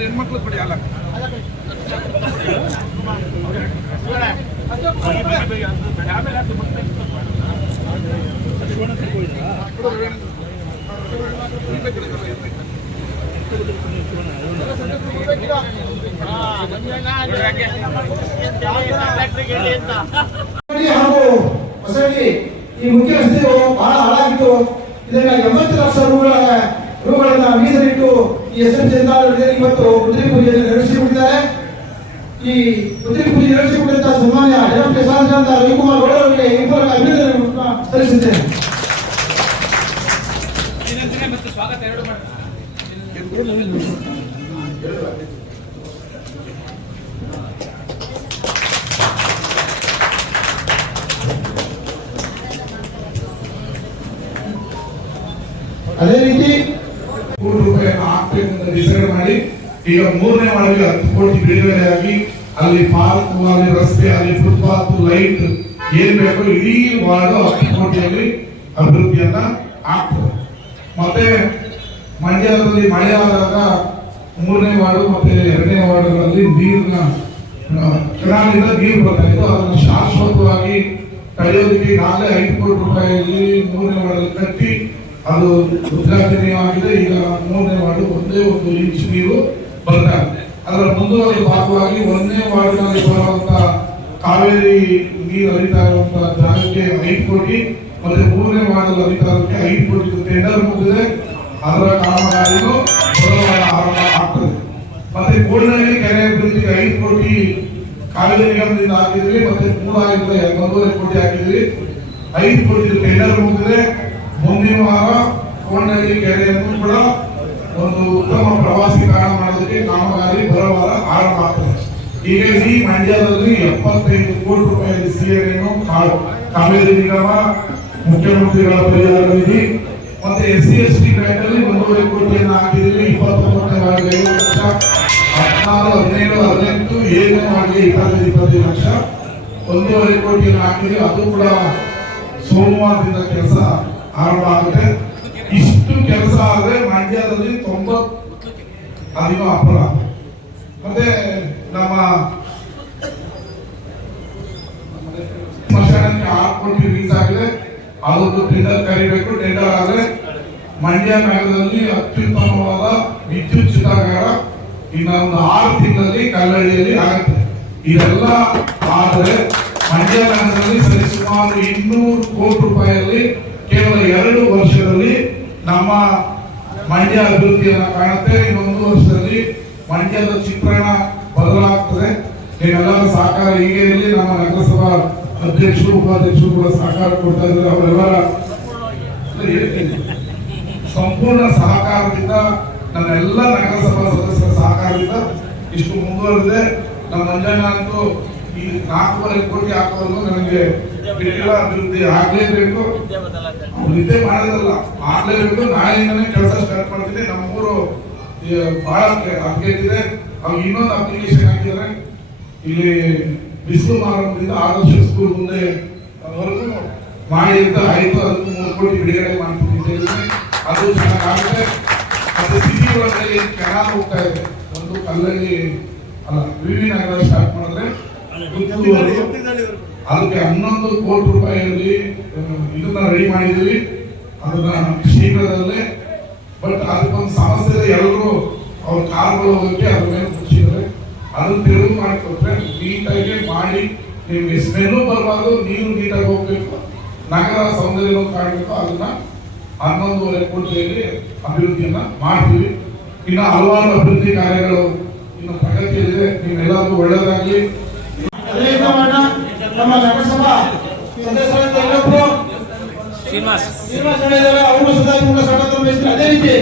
ಹೆಣ್ಮಕ್ಳು ಕೊಡಿ ಅಲ್ಲ ಹಾಗೂ ಹೊಸಳ್ಳಿ ಈ ಮುಖ್ಯ ರಸ್ತೆಯು ಬಹಳ ಹಾಳಾಗಿತ್ತು. ಇದನ್ನ 80 ಲಕ್ಷ ರೂಗಳನ್ನ ಮೀಸಲಿಟ್ಟು ಈ SMC ಇವತ್ತು ಉದ್ರಿ ಪೂಜೆಯನ್ನು ನೆರವೇರಿಸಿಕೊಂಡಿದ್ದಾರೆ. ಈ ಉದ್ರಿ ಪೂಜೆ ನೆರವೇರಿಸಿಕೊಂಡಿದ್ದ ಸನ್ಮಾನ್ಯ ಜನಪ್ರಿಯ ಶಾಸಕರಾದ ರವಿಕುಮಾರ್ ಗೌಡ ಅವರಿಗೆ ಈ ಮೂಲಕ ಅಭಿನಂದನೆ ಸಲ್ಲಿಸುತ್ತೇನೆ. ಅದೇ ರೀತಿ ₹100 ಹಾಕಬೇಕಂತ ಡಿಸೈಡ್ ಮಾಡಿ ಈಗ 3ನೇ ವಾರ್ಡ್ಗೆ 10 ಕೋಟಿ ಬಿಡುಗಡೆಯಾಗಿ ಅಲ್ಲಿ ಪಾರ್ಕ್, ಅಲ್ಲಿ ರಸ್ತೆ, ಅಲ್ಲಿ ಫುಟ್ಪಾತ್, ಲೈಟ್ ಏನ್ ಬೇಕು ಇಡೀ ವಾರ್ಡ್ 10 ಕೋಟಿಯಲ್ಲಿ ಅಭಿವೃದ್ಧಿಯನ್ನ ಆಗ್ತದೆ. ಮತ್ತೆ ಮಂಡ್ಯದಲ್ಲಿ ಮಳೆ ಆದಾಗ 3ನೇ ವಾರ್ಡ್ ಮತ್ತೆ 2ನೇ ವಾರ್ಡ್ಗಳಲ್ಲಿ ನೀರಿನ ಕೆನಾಲಿಂದ ನೀರು ಬರ್ತಾ ಇತ್ತು. ಅದನ್ನು ಶಾಶ್ವತವಾಗಿ ತಡೆಯೋದಕ್ಕೆ ಈಗಾಗಲೇ 5 ಕೋಟಿ ರೂಪಾಯಿಯಲ್ಲಿ 3ನೇ ವಾರ್ಡ್ ಕಟ್ಟಿ ಅದು ಉದ್ಘಾಟನೆಯಾಗಿದೆ. ಈಗ 3ನೇ ವಾರ್ಡ್ ಒಂದೇ 1 ಇಂಚ್ ನೀರು ಬರ್ತಾ ಇದೆ. ಅದರ ಮುಂದುವರೆದ ಭಾಗವಾಗಿ 1ನೇ ವಾರ್ಡ್ನಲ್ಲಿ ಬರುವಂತಹ ಕಾವೇರಿ ನೀರು ಹರಿತಾ ಇರುವಂತಹ ಜಾಗಕ್ಕೆ 5 ಕೋಟಿ ಮತ್ತೆ 3ನೇ ವಾರ್ಡ್ ಹರಿತಾ ಇರೋದಕ್ಕೆ 5 ಕೋಟಿ ಟೆಂಡರ್ ಮುಗಿದಿದೆ. ಅದರ ಕಾಮಗಾರಿನೂ ಆರಂಭ ಆಗ್ತದೆ. ಮತ್ತೆ ಕೋಡನಹಳ್ಳಿ ಕೆರೆ ಅಭಿವೃದ್ಧಿಗೆ 5 ಕೋಟಿ ಕಾವೇರಿ ನಿಗಮದಿಂದ ಹಾಕಿದ್ವಿ. ಮತ್ತೆ 1.5 ಕೋಟಿ ಹಾಕಿದ್ವಿ. 5 ಕೋಟಿ ಟೆಂಡರ್ ಮುಗಿದಿದೆ. ಮುಂದಿನ ವಾರ ಕೋಡನಹಳ್ಳಿ ಕೆರೆಯನ್ನು ಕೂಡ ಒಂದು ಉತ್ತಮ ಪ್ರವಾಸಿ ತಾಣ ಮಾಡೋದಕ್ಕೆ ಕಾಮಗಾರಿ ಬರೋ ವಾರ ಆರಂಭ ಆಗ್ತದೆ. ಈಗ ಈ ಮಂಡ್ಯದಲ್ಲಿ 75 ಕೋಟಿ ರೂಪಾಯಿ ಸಿಎನ್ನು ಕಾವೇರಿ ನಿಗಮ, ಮುಖ್ಯಮಂತ್ರಿಗಳ ಪರಿಹಾರ ನಿಧಿ ಮತ್ತೆ SC ST ಗ್ರಾಂಟ್ ಅಲ್ಲಿ 1.5 ಕೋಟಿಯನ್ನು ಹಾಕಿದ್ವಿ. 29ನೇ ವಾರ್ಡ್ಗೆ 5 ಲಕ್ಷ, 16, 17, 18, 7ನೇ ವಾರ್ಡ್ಗೆ 25 ಲಕ್ಷ, 1.5 ಕೋಟಿಯನ್ನು ಹಾಕಿದ್ವಿ. ಅದು ಕೂಡ ಸೋಮವಾರದಿಂದ ಕೆಲಸ ಆರಂಭ ಆಗುತ್ತೆ. ಇಷ್ಟು ಕೆಲಸ ಆದ್ರೆ ಮಂಡ್ಯದಲ್ಲಿ 90 ಅಧಿಕ ಅಪರಾಧ. ಮತ್ತೆ ನಮ್ಮ ಸ್ಮಶಾನಕ್ಕೆ 6 ಕೋಟಿ ರೀಚ್ ಆಗಿದೆ. ಅದೊಂದು ಟೆಂಡರ್ ಕರಿಬೇಕು. ಟೆಂಡರ್ ಆದ್ರೆ ಮಂಡ್ಯ ನಗರದಲ್ಲಿ ಅತ್ಯುತ್ತಮವಾದ ವಿದ್ಯುತ್ ಚಿತಾಗಾರ ಇನ್ನೊಂದು 6 ತಿಂಗಳಲ್ಲಿ ಕಲ್ಲಳ್ಳಿಯಲ್ಲಿ ಆಗುತ್ತೆ. ಇದೆಲ್ಲ ಆದರೆ ಮಂಡ್ಯ ನಗರದಲ್ಲಿ ಸರಿಸುಮಾರು 200 ಕೋಟಿ ರೂಪಾಯಿಯಲ್ಲಿ ಕೇವಲ 2 ವರ್ಷದಲ್ಲಿ ನಮ್ಮ ಮಂಡ್ಯ ಅಭಿವೃದ್ಧಿಯನ್ನು ಕಾಣುತ್ತೆ. ಇನ್ನೊಂದು ವರ್ಷದಲ್ಲಿ ಮಂಡ್ಯದ ಚಿತ್ರಣ ಬದಲಾಗ್ತದೆ. ನೀವೆಲ್ಲರ ಸಹಕಾರ ಹೀಗೆ ಇರಲಿ. ನಮ್ಮ ನಗರಸಭಾ ಅಧ್ಯಕ್ಷರು, ಉಪಾಧ್ಯಕ್ಷರು ಕೂಡ ಸಹಕಾರ ಕೊಡ್ತಾ ಇದ್ದಾರೆ. ಅವರೆಲ್ಲರ ಸಂಪೂರ್ಣ ಸಹಕಾರದಿಂದ, ನನ್ನ ಎಲ್ಲ ನಗರಸಭಾ ಸದಸ್ಯರ ಸಹಕಾರದಿಂದ ಇಷ್ಟು ಮುಂದುವರೆದಿದೆ. ನಮ್ಮ ಮಂಜಣ್ಣ ಅಂತೂ ಈ 4.5 ಕೋಟಿ ಹಾಕೋದು ನನಗೆ ಬಿಟ್ಟಿಲ್ಲ. ಅಭಿವೃದ್ಧಿ ಆಗ್ಲೇಬೇಕು, ನಿದ್ದೆ ಮಾಡೋದಲ್ಲ, ಆಗ್ಲೇಬೇಕು. ನಾಳೆಯಿಂದನೇ ಕೆಲಸ ಸ್ಟಾರ್ಟ್ ಮಾಡ್ತೀನಿ. ನಮ್ಮೂರು ಬಹಳ ಅಪ್ಡೇಟ್ ಇದೆ. ಅವ್ರು ಇನ್ನೊಂದು ಅಪ್ಲಿಕೇಶನ್ ಹಾಕಿದ್ದಾರೆ. ಇಲ್ಲಿ ಬಿಸಿಲು ಮಾರೋದ್ರಿಂದ ಆದರ್ಶ ಸ್ಕೂಲ್ ಮುಂದೆ ವರೆಗೂ ಮಾಡಿ ಅಂತ ಆಯ್ತು. ಅದಕ್ಕೆ 3 ಕೋಟಿ ಬಿಡುಗಡೆ ಮಾಡ್ತಿದ್ದೇನೆ. ಅದು ಚೆನ್ನಾಗುತ್ತೆ. ಮತ್ತೆ ಸಿಟಿ ಒಳಗಡೆ ಕೆನಾಲ್ ಹೋಗ್ತಾ ಇದೆ. ಒಂದು ಕಲ್ಲಳ್ಳಿ ಅಲ್ಲ ವಿವಿ ನಗರ ಸ್ಟಾರ್ಟ್ ಮಾಡಿದ್ರೆ ಅದಕ್ಕೆ 11 ಕೋಟಿ ರೂಪಾಯಿಯಲ್ಲಿ ಇದನ್ನ ರೆಡಿ ಮಾಡಿದ್ವಿ. ಅದನ್ನ ಶೀಘ್ರದಲ್ಲೇ. ಬಟ್ ಅದಕ್ಕೊಂದು ಸಮಸ್ಯೆ ಇದೆ. ಎಲ್ಲರೂ ಅವ್ರ ಕಾರ್ಗಳು ಹೋಗಕ್ಕೆ ಅದ್ರ ಮೇಲೆ ಮುಚ್ಚಿದ್ದಾರೆ. ಅದನ್ನ ತೆರವು ಮಾಡಿಕೊಟ್ರೆ ನೀಟಾಗಿ ಮಾಡಿ, ನಿಮ್ಗೆ ಸ್ಮೆಲ್ಲು ಬರಬಾರ್ದು, ನೀರು ನೀಟಾಗಿ ಹೋಗ್ಬೇಕು, ನಗರ ಸೌಂದರ್ಯ ಕಾಣಬೇಕು. ಅದನ್ನ 11.5 ಕೋಟಿಯಲ್ಲಿ ಅಭಿವೃದ್ಧಿಯನ್ನ ಮಾಡ್ತೀವಿ. ಇನ್ನು ಹಲವಾರು ಅಭಿವೃದ್ಧಿ ಕಾರ್ಯಗಳು ಇನ್ನು ಪ್ರಗತಿಯಲ್ಲಿದೆ. ನೀವೆಲ್ಲರಿಗೂ ಒಳ್ಳೆಯದಾಗಲಿ. ನಮ್ಮ ನಗರಸಭಾ ಸದಸ್ಯರು ಶ್ರೀನಿವಾಸ್ ಶ್ರೀನಿವಾಸ ಹೇಳಿದ್ದಾರೆ, ಅವರು ಸದಾ ಸ್ವಾಗತ ಬಯಸ್ತಾರೆ. ಅದೇ ರೀತಿ